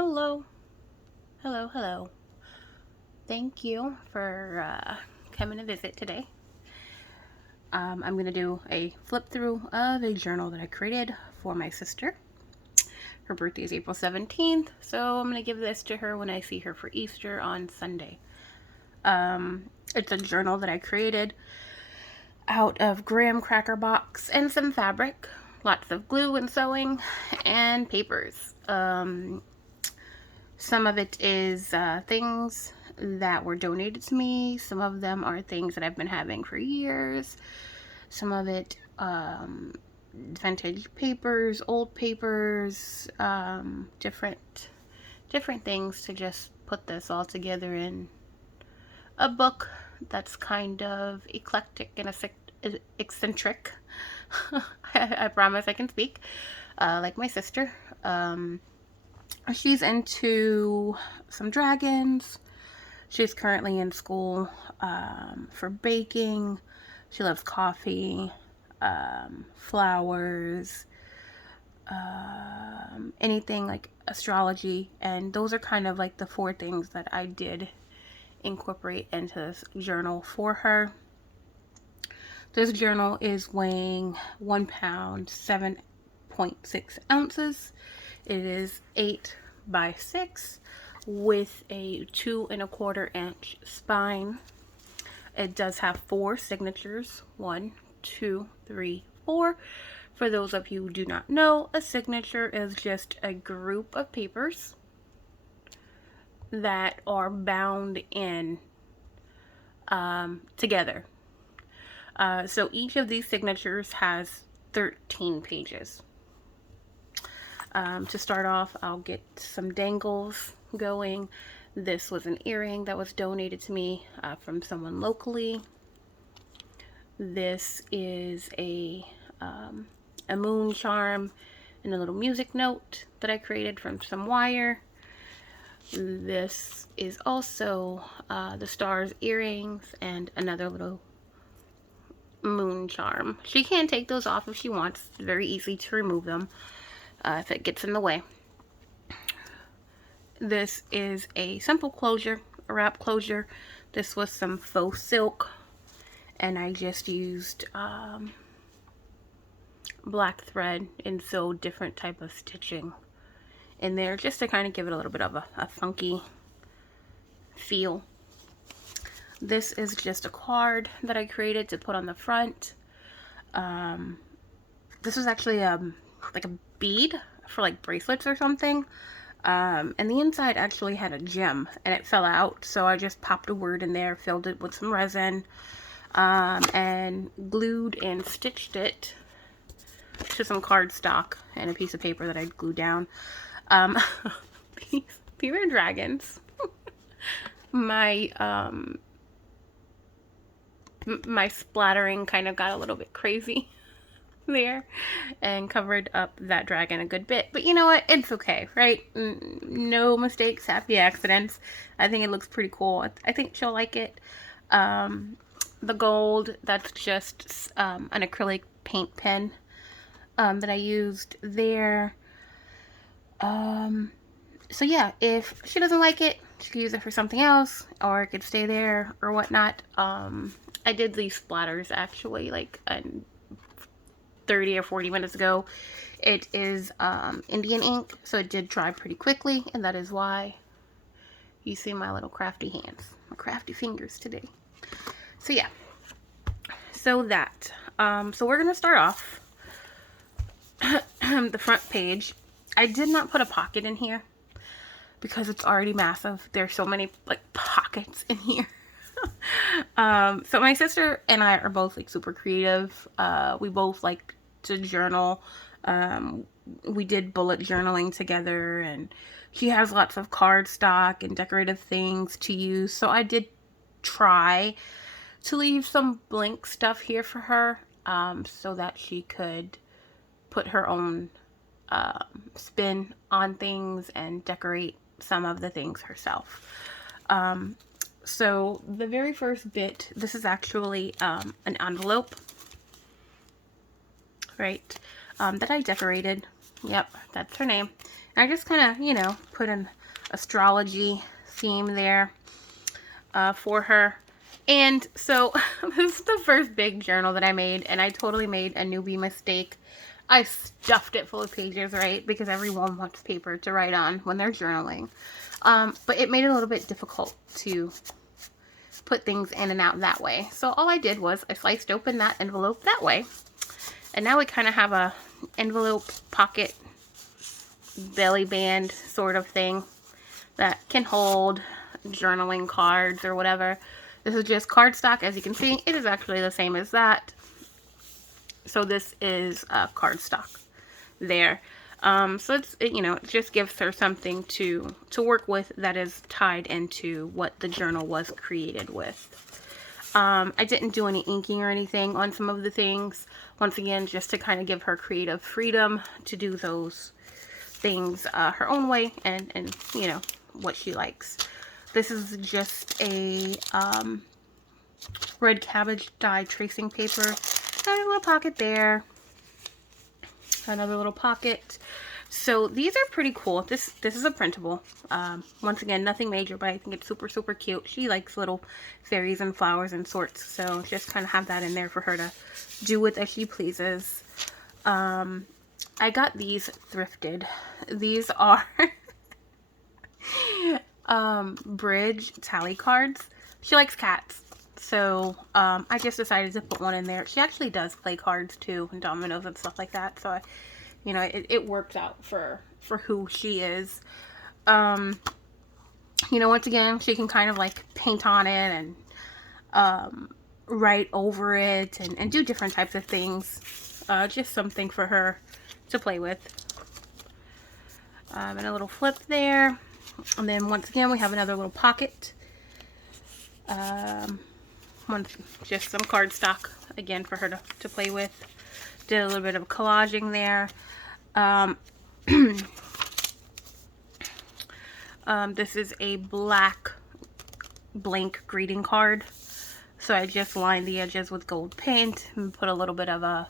Hello, hello. Thank you for coming to visit today. I'm going to do a flip through of a journal that I created for my sister. Her birthday is April 17th, so I'm going to give this to her when I see her for Easter on Sunday. It's a journal that I created out of graham cracker box and some fabric, lots of glue and sewing, and papers. Some of it is things that were donated to me. Some of them are things that I've been having for years. Some of it vintage papers, old papers, different things to just put this all together in a book that's kind of eclectic and eccentric. I promise I can speak, like my sister. She's into some dragons. She's currently in school for baking. She loves coffee, flowers, anything like astrology. And those are kind of like the four things that I did incorporate into this journal for her. This journal is weighing 1 pound, 7.6 ounces. It is 8 by 6 with a 2¼ inch spine. It does have 4 signatures. 1, 2, 3, 4. For those of you who do not know, a signature is just a group of papers that are bound in together. So each of these signatures has 13 pages. To start off, I'll get some dangles going. This was an earring that was donated to me from someone locally. This is a moon charm and a little music note that I created from some wire. This is also the stars earrings and another little moon charm. She can take those off if she wants. It's very easy to remove them if it gets in the way. This is a simple closure, a wrap closure. This was some faux silk, and I just used black thread and sewed different type of stitching in there just to kind of give it a little bit of a funky feel. This is just a card that I created to put on the front. This was actually like a bead for like bracelets or something. And the inside actually had a gem and it fell out, so I just popped a word in there, filled it with some resin, and glued and stitched it to some cardstock and a piece of paper that I glued down. These are dragons. My my splattering kind of got a little bit crazy there and covered up that dragon a good bit, but you know what, it's okay, right? No mistakes, happy accidents. I think it looks pretty cool. I think she'll like it. The gold, that's just an acrylic paint pen that I used there. So yeah, if she doesn't like it, she could use it for something else, or it could stay there or whatnot. I did these splatters actually like 30 or 40 minutes ago. It is Indian ink, so it did dry pretty quickly, and that is why you see my little crafty hands, my crafty fingers today. So yeah, so that so we're gonna start off the front page. I did not put a pocket in here because it's already massive. There's so many like pockets in here. So my sister and I are both like super creative. We both like to journal. We did bullet journaling together, and she has lots of cardstock and decorative things to use. So I did try to leave some blank stuff here for her, so that she could put her own spin on things and decorate some of the things herself. So the very first bit, this is actually an envelope, right, that I decorated. Yep, that's her name. I just kind of, you know, put an astrology theme there for her. And so this is the first big journal that I made, and I totally made a newbie mistake. I stuffed it full of pages, right? Because everyone wants paper to write on when they're journaling. But it made it a little bit difficult to put things in and out that way. So all I did was I sliced open that envelope that way. And now we kind of have a envelope pocket belly band sort of thing that can hold journaling cards or whatever. This is just cardstock. As you can see, it is actually the same as that. So this is cardstock there. So it's, you know, it just gives her something to work with that is tied into what the journal was created with. I didn't do any inking or anything on some of the things. Once again, just to kind of give her creative freedom to do those things her own way and you know, what she likes. This is just a red cabbage dye tracing paper. Got a little pocket there. Another little pocket. So these are pretty cool. This is a printable. Once again, nothing major, but I think it's super, super cute. She likes little fairies and flowers and sorts. So just kind of have that in there for her to do with as she pleases. I got these thrifted. These are bridge tally cards. She likes cats. So I just decided to put one in there. She actually does play cards too, and dominoes and stuff like that. So, you know, it works out for who she is. You know, once again, she can kind of like paint on it and write over it and do different types of things. Just something for her to play with. And a little flip there. And then once again, we have another little pocket. Just some cardstock again for her to play with. Did a little bit of collaging there. This is a black blank greeting card. So I just lined the edges with gold paint and put a little bit of a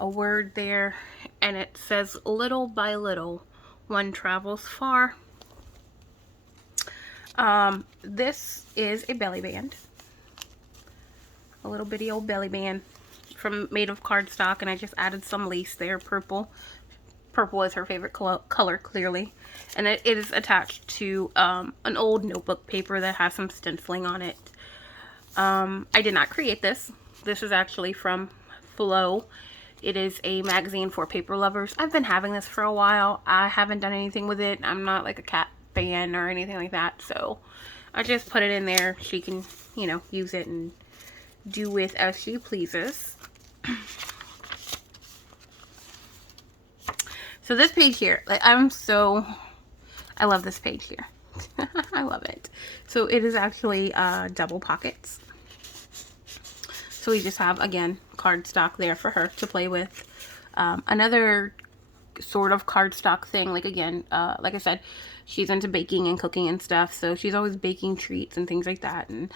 word there. And it says, little by little, one travels far. This is a belly band. A little bitty old belly band made of cardstock, and I just added some lace there, purple. Purple is her favorite color, clearly. And it is attached to an old notebook paper that has some stenciling on it. I did not create this. This is actually from Flow. It is a magazine for paper lovers. I've been having this for a while. I haven't done anything with it. I'm not like a cat fan or anything like that, so I just put it in there. She can, you know, use it and do with as she pleases. So this page here, like, I love this page here. I love it. So it is actually double pockets. So we just have, again, cardstock there for her to play with. Another sort of cardstock thing, like, again, like I said, she's into baking and cooking and stuff, so she's always baking treats and things like that. And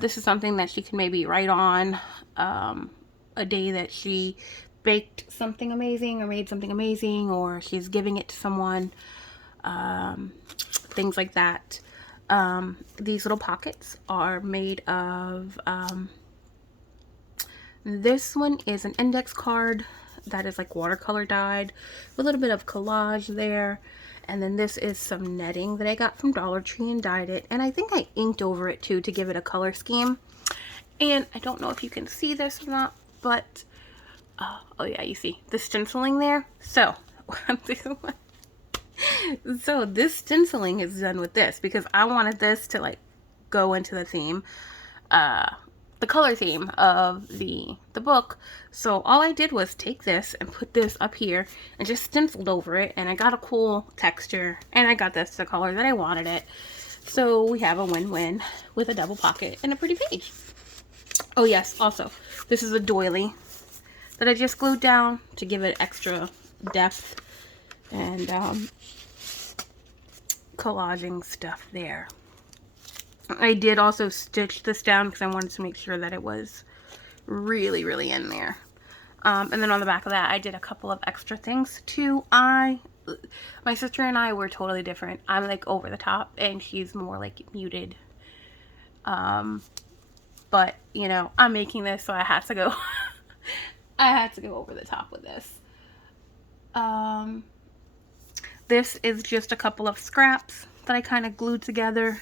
this is something that she can maybe write on a day that she baked something amazing or made something amazing, or she's giving it to someone, things like that. These little pockets are made of, this one is an index card that is like watercolor dyed with a little bit of collage there. And then this is some netting that I got from Dollar Tree and dyed it. And I think I inked over it too to give it a color scheme. And I don't know if you can see this or not, but oh yeah, you see the stenciling there. So so this stenciling is done with this because I wanted this to like go into the theme, the color theme of the book. So all I did was take this and put this up here and just stenciled over it, and I got a cool texture, and I got this the color that I wanted it. So we have a win-win with a double pocket and a pretty page. Oh yes, also this is a doily that I just glued down to give it extra depth and collaging stuff there. I did also stitch this down because I wanted to make sure that it was really, really in there. And then on the back of that, I did a couple of extra things too. I my sister and I were totally different. I'm like over the top and she's more like muted. But you know, I'm making this, so I had to go I had to go over the top with this. This is just a couple of scraps that I kind of glued together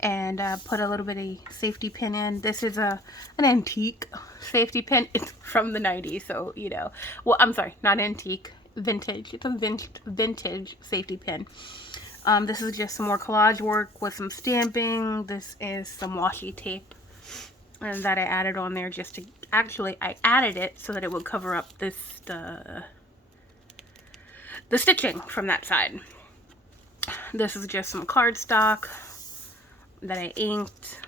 and put a little bit of safety pin in. This is an antique safety pin. It's from the 90s, so you know. Well, I'm sorry, not antique, vintage. It's a vintage safety pin. This is just some more collage work with some stamping. This is some washi tape and that I added on there just to, actually I added it so that it would cover up this the stitching from that side. This is just some cardstock that I inked,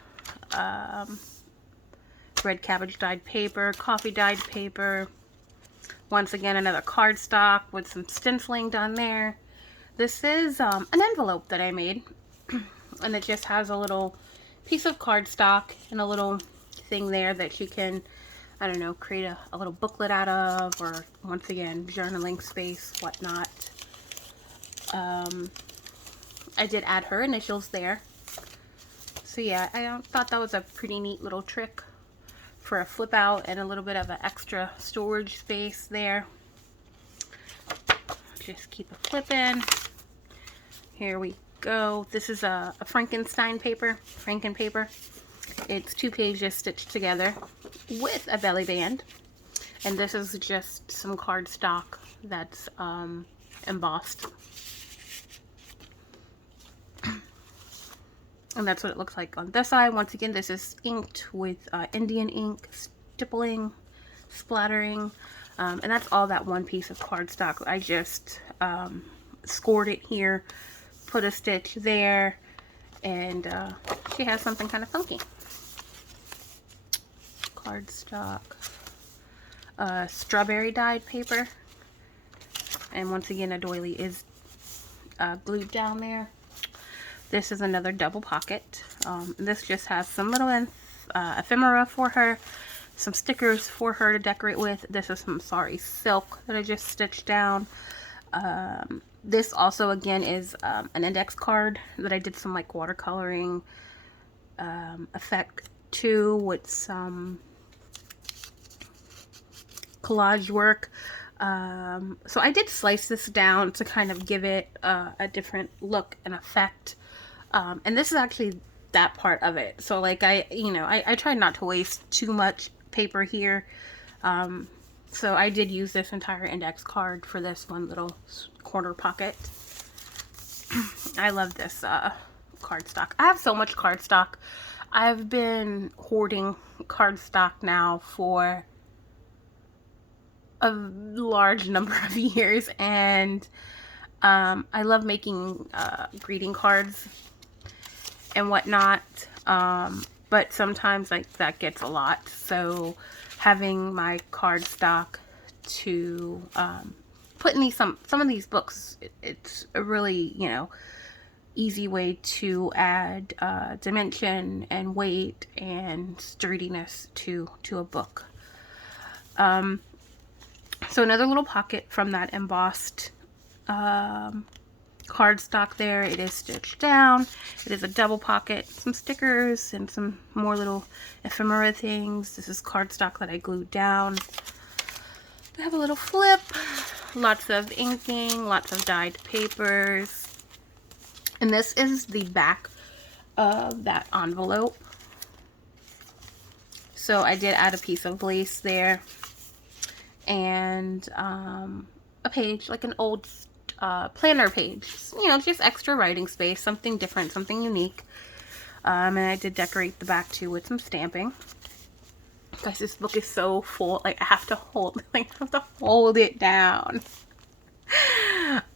red cabbage dyed paper, coffee dyed paper. Once again, another cardstock with some stenciling done there. This is an envelope that I made, and it just has a little piece of cardstock and a little thing there that you can, I don't know, create a little booklet out of, or once again, journaling space, whatnot. I did add her initials there. So yeah, I thought that was a pretty neat little trick for a flip out and a little bit of an extra storage space there. Just keep a flip in. Here we go. This is a Frankenstein paper, Franken paper. It's 2 pages stitched together with a belly band. And this is just some cardstock that's embossed. And that's what it looks like on this side. Once again, this is inked with Indian ink, stippling, splattering. And that's all that one piece of cardstock. I just scored it here, put a stitch there, and she has something kind of funky. Cardstock. Strawberry dyed paper. And once again, a doily is glued down there. This is another double pocket. This just has some little ephemera for her, some stickers for her to decorate with. This is some Sari silk that I just stitched down. This also again is an index card that I did some like watercoloring effect to, with some collage work. So I did slice this down to kind of give it a different look and effect. And this is actually that part of it. So like I tried not to waste too much paper here. So I did use this entire index card for this one little corner pocket. I love this cardstock. I have so much cardstock. I've been hoarding cardstock now for a large number of years, and I love making greeting cards and whatnot, but sometimes like that gets a lot, so having my cardstock to put in some of these books, it's a really, you know, easy way to add dimension and weight and sturdiness to a book. So another little pocket from that embossed cardstock there. It is stitched down. It is a double pocket, some stickers and some more little ephemera things. This is cardstock that I glued down. I have a little flip, lots of inking, lots of dyed papers, and this is the back of that envelope. So I did add a piece of lace there, and a page, like an old planner page, you know, just extra writing space, something different, something unique. And I did decorate the back too with some stamping. Guys, this book is so full, like I have to hold it down.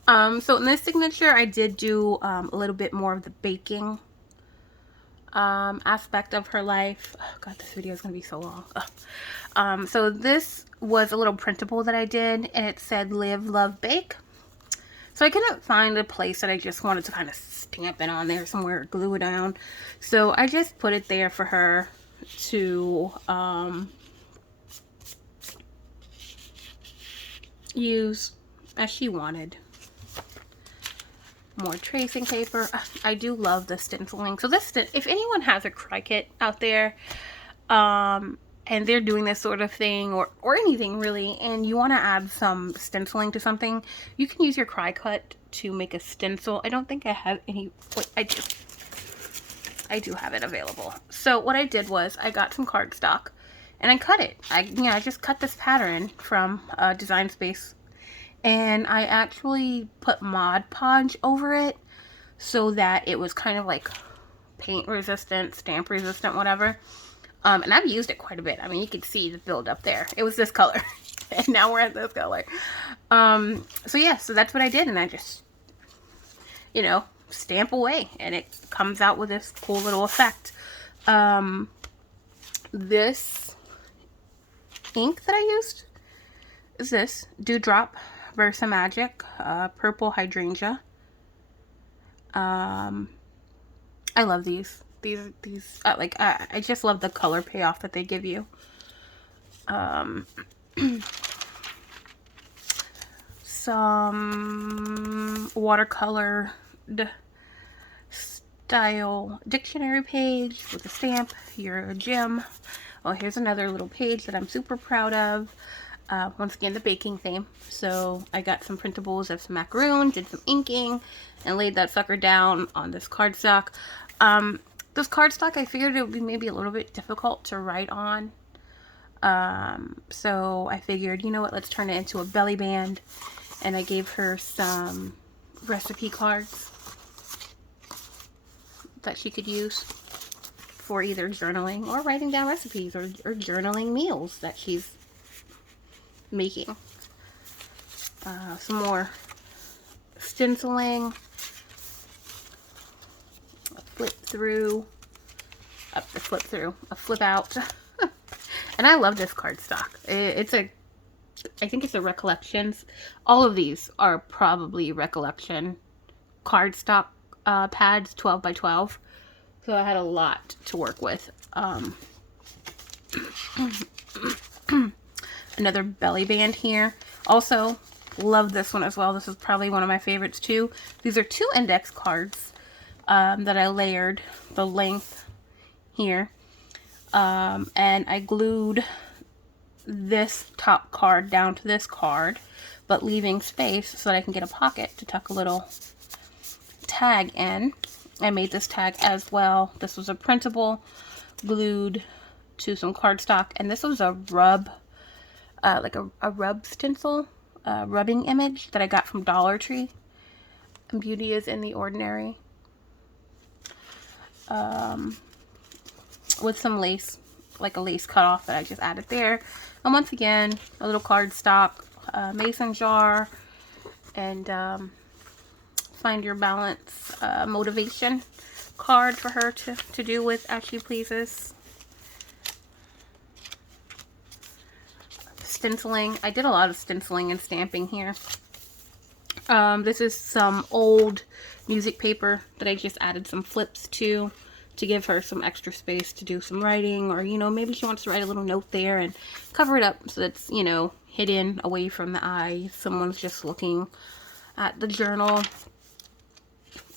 So in this signature, I did do a little bit more of the baking aspect of her life. Oh god, this video is gonna be so long. So this was a little printable that I did, and it said live, love, bake. So I couldn't find a place that I just wanted to kind of stamp it on there somewhere, glue it down. So I just put it there for her to use as she wanted. More tracing paper. I do love the stenciling. So this, if anyone has a Cricut out there, and they're doing this sort of thing, or anything really, and you want to add some stenciling to something, you can use your Cricut to make a stencil. I don't think I have any. Wait, I do have it available. So what I did was I got some cardstock and I cut it. I just cut this pattern from Design Space. And I actually put Mod Podge over it so that it was kind of like paint resistant, stamp resistant, whatever. And I've used it quite a bit. I mean, you can see the build up there. It was this color. And now we're at this color. So yeah, so that's what I did. And I just, you know, stamp away. And it comes out with this cool little effect. This ink that I used is this Dewdrop Versa Magic Purple Hydrangea. I love these. These like I just love the color payoff that they give you. Some watercolor style dictionary page with a stamp. You're a gem. Oh, here's another little page that I'm super proud of. Once again, the baking theme. So I got some printables of some macaroons, did some inking, and laid that sucker down on this cardstock. This cardstock, I figured it would be maybe a little bit difficult to write on. So I figured, you know what, let's turn it into a belly band. And I gave her some recipe cards that she could use for either journaling or writing down recipes, or journaling meals that she's making. Some more stenciling, a flip through, a flip out. And I love this cardstock. I think it's a Recollections. All of these are probably Recollection cardstock pads, 12 by 12. So I had a lot to work with. Another belly band here. Also, love this one as well. This is probably one of my favorites too. These are 2 index cards that I layered the length here. And I glued this top card down to this card, but leaving space so that I can get a pocket to tuck a little tag in. I made this tag as well. This was a printable glued to some cardstock, and this was a rub, like a rub stencil, rubbing image that I got from Dollar Tree. And Beauty is in the Ordinary. With some lace, like a lace cutoff that I just added there. And once again, a little cardstock, mason jar, and Find Your Balance motivation card for her to do with as she pleases. Stenciling. I did a lot of stenciling and stamping here. This is some old music paper that I just added some flips to give her some extra space to do some writing, or, you know, maybe she wants to write a little note there and cover it up so it's, you know, hidden away from the eye. Someone's just looking at the journal.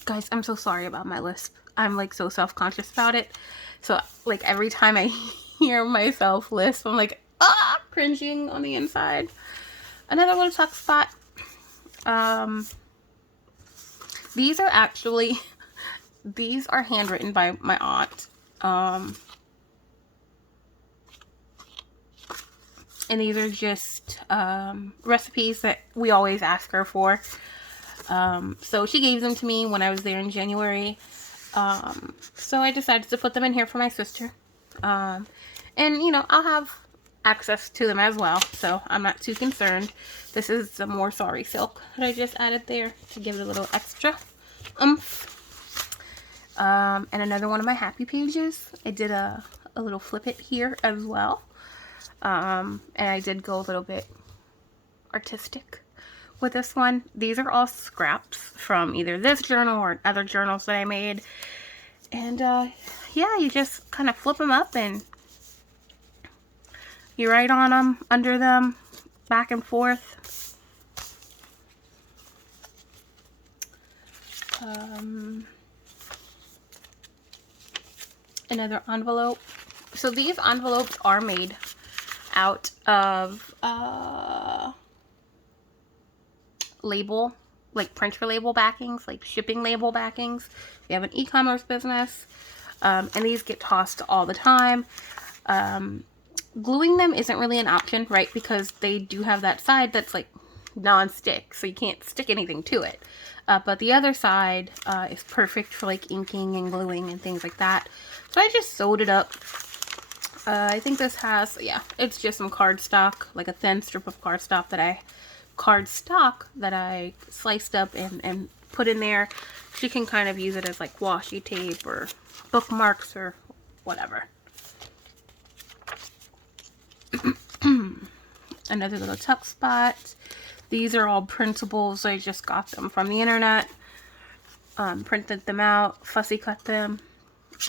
Guys, I'm so sorry about my lisp. I'm like so self-conscious about it. So like every time I hear myself lisp, I'm like, cringing on the inside. Another little tuck spot. These are actually, these are handwritten by my aunt. And these are just recipes that we always ask her for. So she gave them to me when I was there in January. So I decided to put them in here for my sister. And, you know, I'll have access to them as well, so I'm not too concerned. This is some more Sorry Silk that I just added there to give it a little extra oomph. And another one of my happy pages. I did a little flip it here as well. And I did go a little bit artistic with this one. These are all scraps from either this journal or other journals that I made. And yeah, you just kind of flip them up and you write on them, under them, back and forth. Another envelope. So these envelopes are made out of label, like printer label backings, like shipping label backings. We have an e-commerce business, and these get tossed all the time. Gluing them isn't really an option, right? Because they do have that side that's like non-stick, so you can't stick anything to it. But the other side is perfect for like inking and gluing and things like that. So I just sewed it up. I think this has, yeah, it's just some cardstock, like a thin strip of cardstock that I sliced up and put in there. She can kind of use it as like washi tape or bookmarks or whatever. Another little tuck spot. These are all printables. I just got them from the internet. Printed them out, fussy cut them.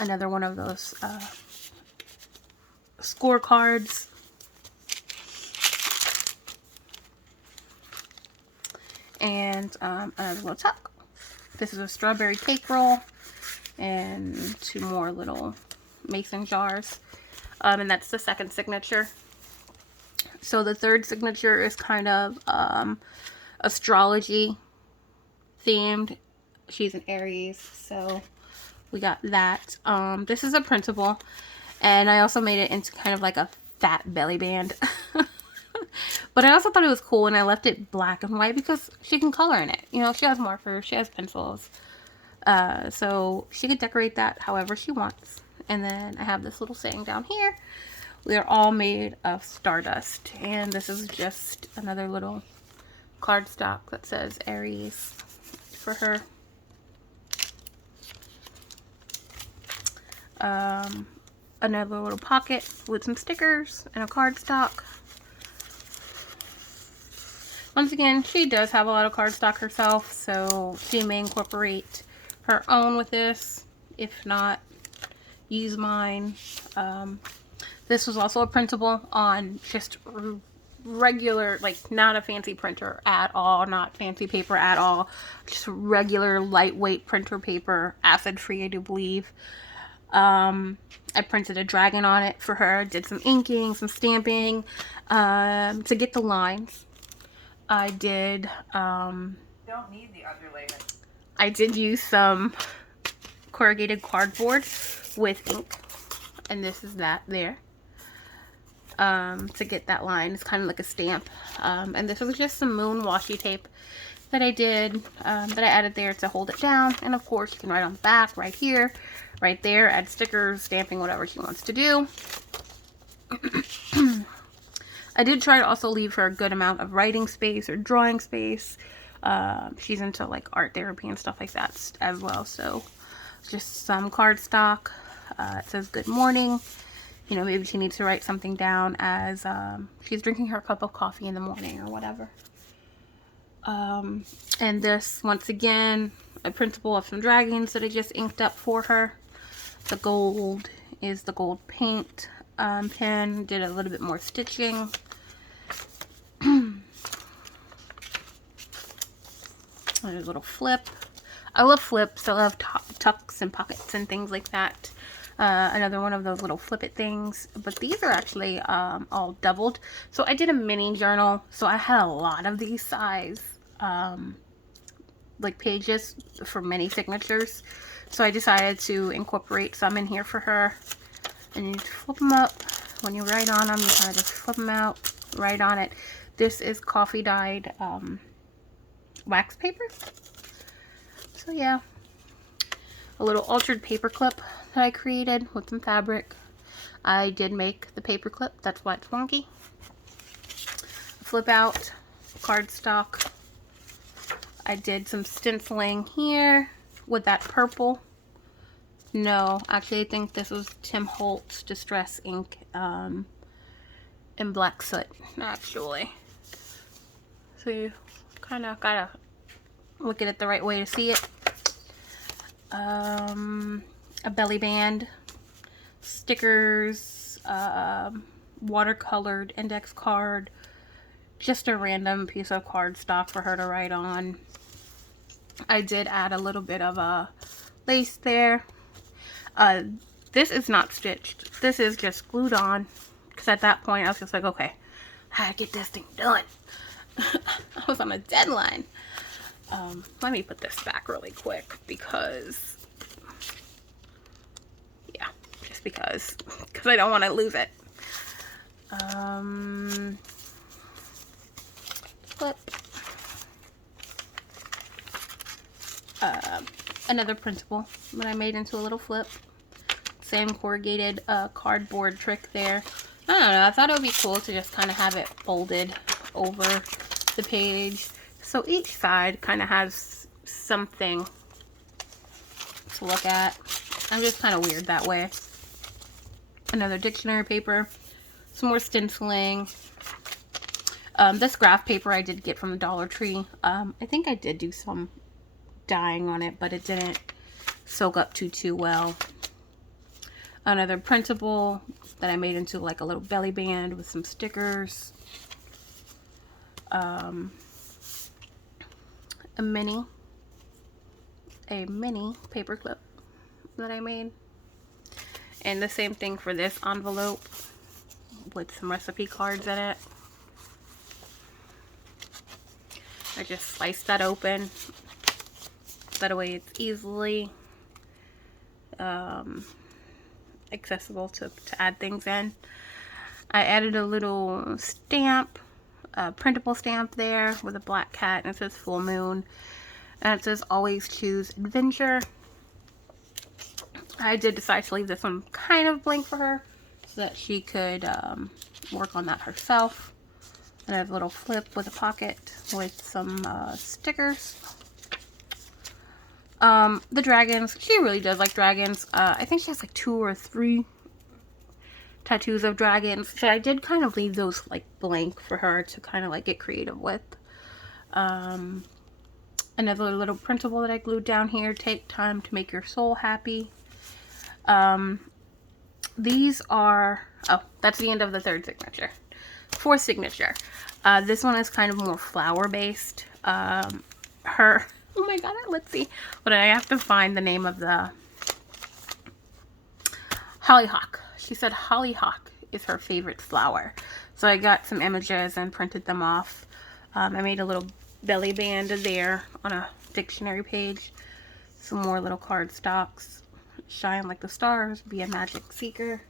Another one of those scorecards. And another little tuck. This is a strawberry cake roll. And 2 more little mason jars. And that's the second signature. So the third signature is kind of astrology themed. She's an Aries, so we got that. This is a printable, and I also made it into kind of like a fat belly band. But I also thought it was cool, and I left it black and white because she can color in it. You know, she has markers, she has pencils. So she could decorate that however she wants. And then I have this little saying down here. We are all made of stardust. And this is just another little cardstock that says Aries for her. Another little pocket with some stickers and a cardstock. Once again, she does have a lot of cardstock herself, so she may incorporate her own with this. If not, use mine. This was also a printable on just regular, like not a fancy printer at all, not fancy paper at all, just regular lightweight printer paper, acid free I do believe. I printed a dragon on it for her, did some inking, some stamping to get the lines. I did don't need the other layer. I did use some corrugated cardboard with ink, and this is that there. To get that line. It's kind of like a stamp. And this was just some moon washi tape that I did, that I added there to hold it down. And of course you can write on the back, right here, right there, add stickers, stamping, whatever she wants to do. I did try to also leave her a good amount of writing space or drawing space. She's into like art therapy and stuff like that as well. So just some cardstock. It says good morning. You know, maybe she needs to write something down as she's drinking her cup of coffee in the morning or whatever. And this, once again, a printable of some dragons that I just inked up for her. The gold is the gold paint pen. Did a little bit more stitching. A little flip. I love flips. I love tucks and pockets and things like that. Another one of those little flip it things, but these are actually all doubled. So I did a mini journal, so I had a lot of these size like pages for many signatures, so I decided to incorporate some in here for her. And you just flip them up. When you write on them, you kind of just flip them out, write on it. This is coffee dyed wax paper. So yeah, a little altered paper clip that I created with some fabric. I did make the paper clip, that's why it's wonky. Flip out cardstock. I did some stenciling here with that purple. No, actually I think this was Tim Holtz Distress ink in black soot, actually. So you kind of gotta look at it the right way to see it. A belly band, stickers, watercolored index card, just a random piece of cardstock for her to write on. I did add a little bit of a lace there. This is not stitched. This is just glued on. Because at that point, I was just like, okay, I gotta get this thing done. I was on a deadline. Let me put this back really quick because, yeah, just because I don't want to lose it. Flip. Another printable that I made into a little flip. Same corrugated cardboard trick there. I don't know, I thought it would be cool to just kind of have it folded over the page. So each side kind of has something to look at. I'm just kind of weird that way. Another dictionary paper. Some more stenciling. This graph paper I did get from the Dollar Tree. I think I did do some dyeing on it, but it didn't soak up too well. Another printable that I made into like a little belly band with some stickers. A mini paper clip that I made. And the same thing for this envelope with some recipe cards in it. I just sliced that open. That way it's easily accessible to add things in. I added a little stamp, a printable stamp there with a black cat, and it says full moon. And it says always choose adventure. I did decide to leave this one kind of blank for her so that she could work on that herself. And I have a little flip with a pocket with some stickers. The dragons, she really does like dragons. I think she has like 2 or 3 tattoos of dragons. So I did kind of leave those like blank for her to kind of like get creative with. Another little printable that I glued down here. Take time to make your soul happy. These are, oh, that's the end of the 3rd signature. 4th signature. This one is kind of more flower based. Oh my god, let's see. But I have to find the name of the hollyhock. She said hollyhock is her favorite flower. So I got some images and printed them off. I made a little belly band there on a dictionary page. Some more little card stocks. Shine like the stars, be a magic seeker.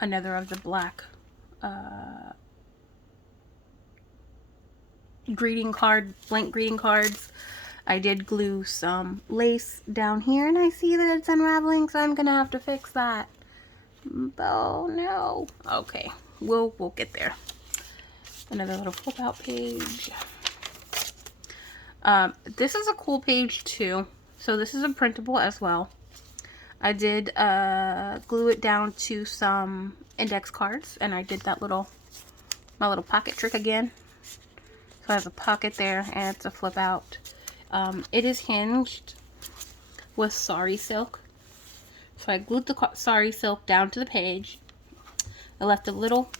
Another of the black greeting card, blank greeting cards. I did glue some lace down here, and I see that it's unraveling, so I'm gonna have to fix that. Oh no. Okay, we'll get there. Another little flip out page. This is a cool page too. So this is a printable as well. I did glue it down to some index cards, and I did that my little pocket trick again. So it has a pocket there, and it's a flip out. It is hinged with sari silk. So I glued the sari silk down to the page. I left a little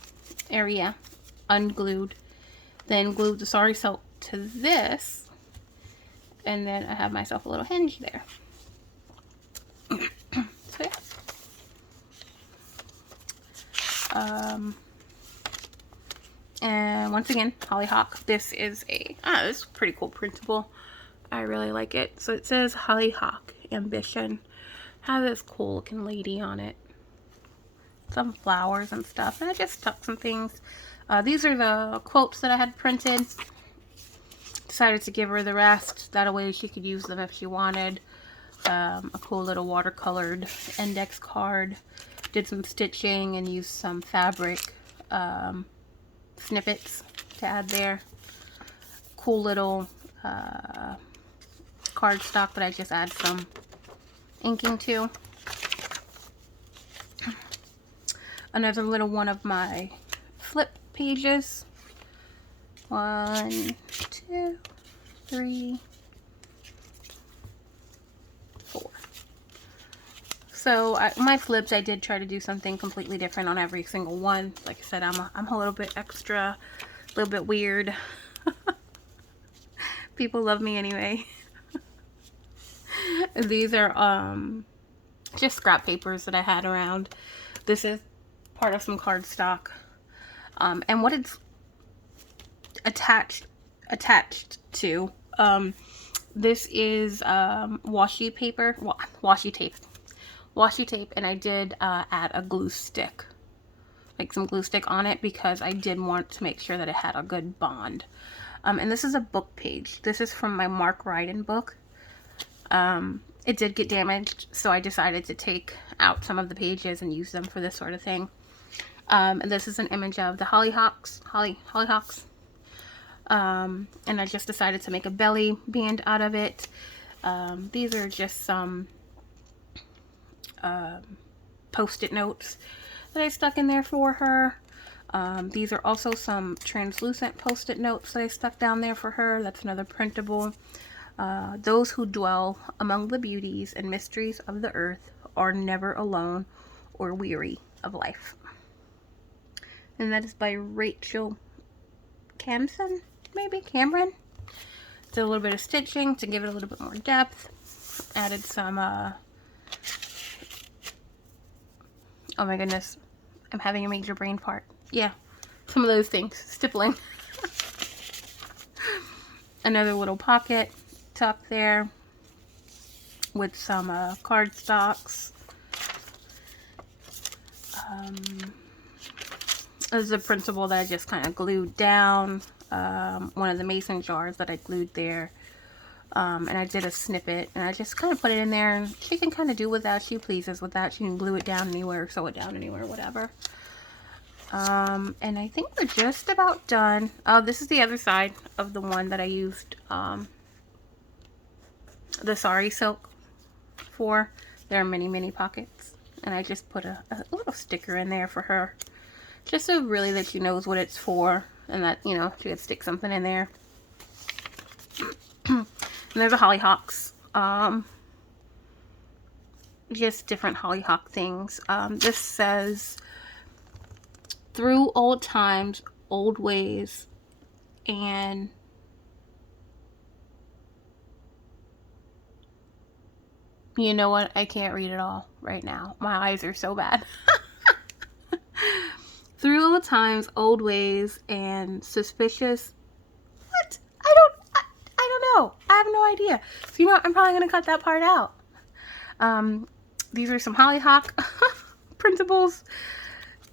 area unglued, then glued the sari silk to this, and then I have myself a little hinge there. So yeah. And once again, hollyhock. This is this is a pretty cool printable. I really like it. So it says hollyhock ambition. Has this cool looking lady on it. Some flowers and stuff. And I just stuck some things. These are the quotes that I had printed. Decided to give her the rest. That way she could use them if she wanted. A cool little watercolored index card. Did some stitching and used some fabric snippets to add there. Cool little cardstock that I just add some inking to. Another little one of my flip pages. 1, 2, 3, 4. So my flips, I did try to do something completely different on every single one. Like I said, I'm a little bit extra A little bit weird. People love me anyway. These are just scrap papers that I had around. This is part of some cardstock. And what it's attached to, this is washi paper, washi tape, and I did add a glue stick, like some glue stick on it, because I did want to make sure that it had a good bond. And this is a book page. This is from my Mark Ryden book. It did get damaged, so I decided to take out some of the pages and use them for this sort of thing. And this is an image of the hollyhocks. And I just decided to make a belly band out of it. These are just some post-it notes that I stuck in there for her. These are also some translucent post-it notes that I stuck down there for her. That's another printable. Those who dwell among the beauties and mysteries of the earth are never alone or weary of life. And that is by Rachel Cameron. Did a little bit of stitching to give it a little bit more depth. Added some, oh my goodness, I'm having a major brain fart. Yeah, some of those things, stippling. Another little pocket tuck there with some cardstocks. This is a printable that I just kind of glued down. One of the mason jars that I glued there. And I did a snippet, and I just kind of put it in there, and she can kind of do with that. She pleases with that. She can glue it down anywhere, sew it down anywhere, whatever. And I think we're just about done. Oh, this is the other side of the one that I used the sari silk for. There are many pockets, and I just put a little sticker in there for her, just so really that she knows what it's for, and that, you know, she could stick something in there. And there's a hollyhocks, just different hollyhock things. This says, through old times, old ways, and you know what? I can't read it all right now. My eyes are so bad. Through old times, old ways, and suspicious. What? I don't know. I have no idea. So you know what? I'm probably gonna cut that part out. These are some hollyhock printables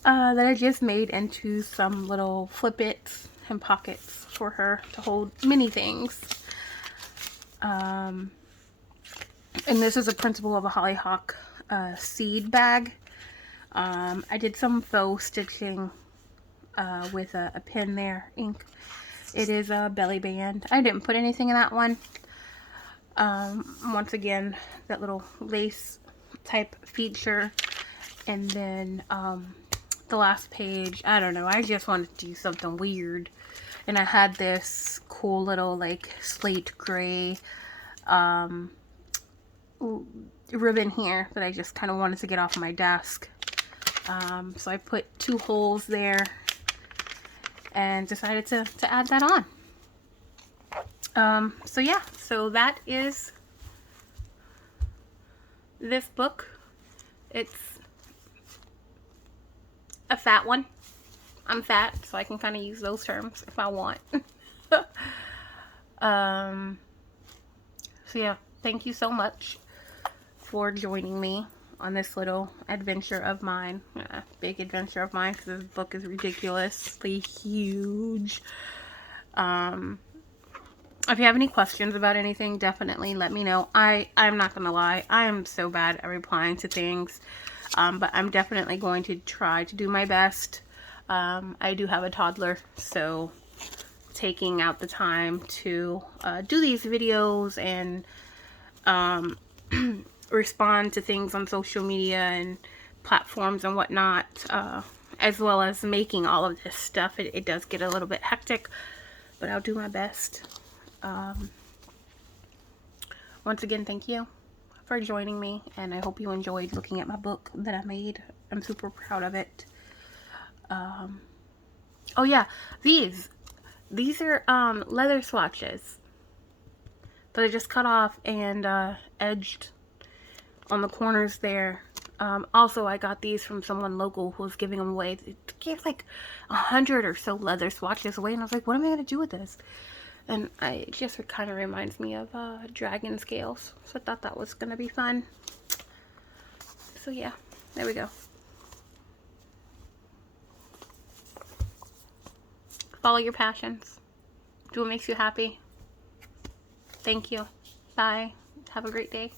that I just made into some little flip-its and pockets for her to hold mini things. And this is a printable of a hollyhock seed bag. I did some faux stitching with a pin there, ink. It is a belly band. I didn't put anything in that one. Once again, that little lace type feature. And then the last page, I don't know, I just wanted to do something weird. And I had this cool little like slate gray ribbon here that I just kind of wanted to get off my desk. So I put 2 holes there and decided to add that on. So yeah, so that is this book. It's a fat one. I'm fat, so I can kind of use those terms if I want. So yeah, thank you so much for joining me on this little adventure of mine. Big adventure of mine, because this book is ridiculously huge. If you have any questions about anything, definitely let me know. I'm not gonna lie, I am so bad at replying to things, but I'm definitely going to try to do my best. I do have a toddler, so taking out the time to do these videos and respond to things on social media and platforms and whatnot, as well as making all of this stuff, it does get a little bit hectic, but I'll do my best. Once again, thank you for joining me, and I hope you enjoyed looking at my book that I made. I'm super proud of it. Oh yeah, these These are leather swatches that I just cut off and edged on the corners there. Also, I got these from someone local who was giving them away. They gave like 100 or so leather swatches away, and I was like, what am I going to do with this? And it just kind of reminds me of dragon scales, so I thought that was going to be fun. So yeah, there we go. Follow your passions. Do what makes you happy. Thank you. Bye. Have a great day.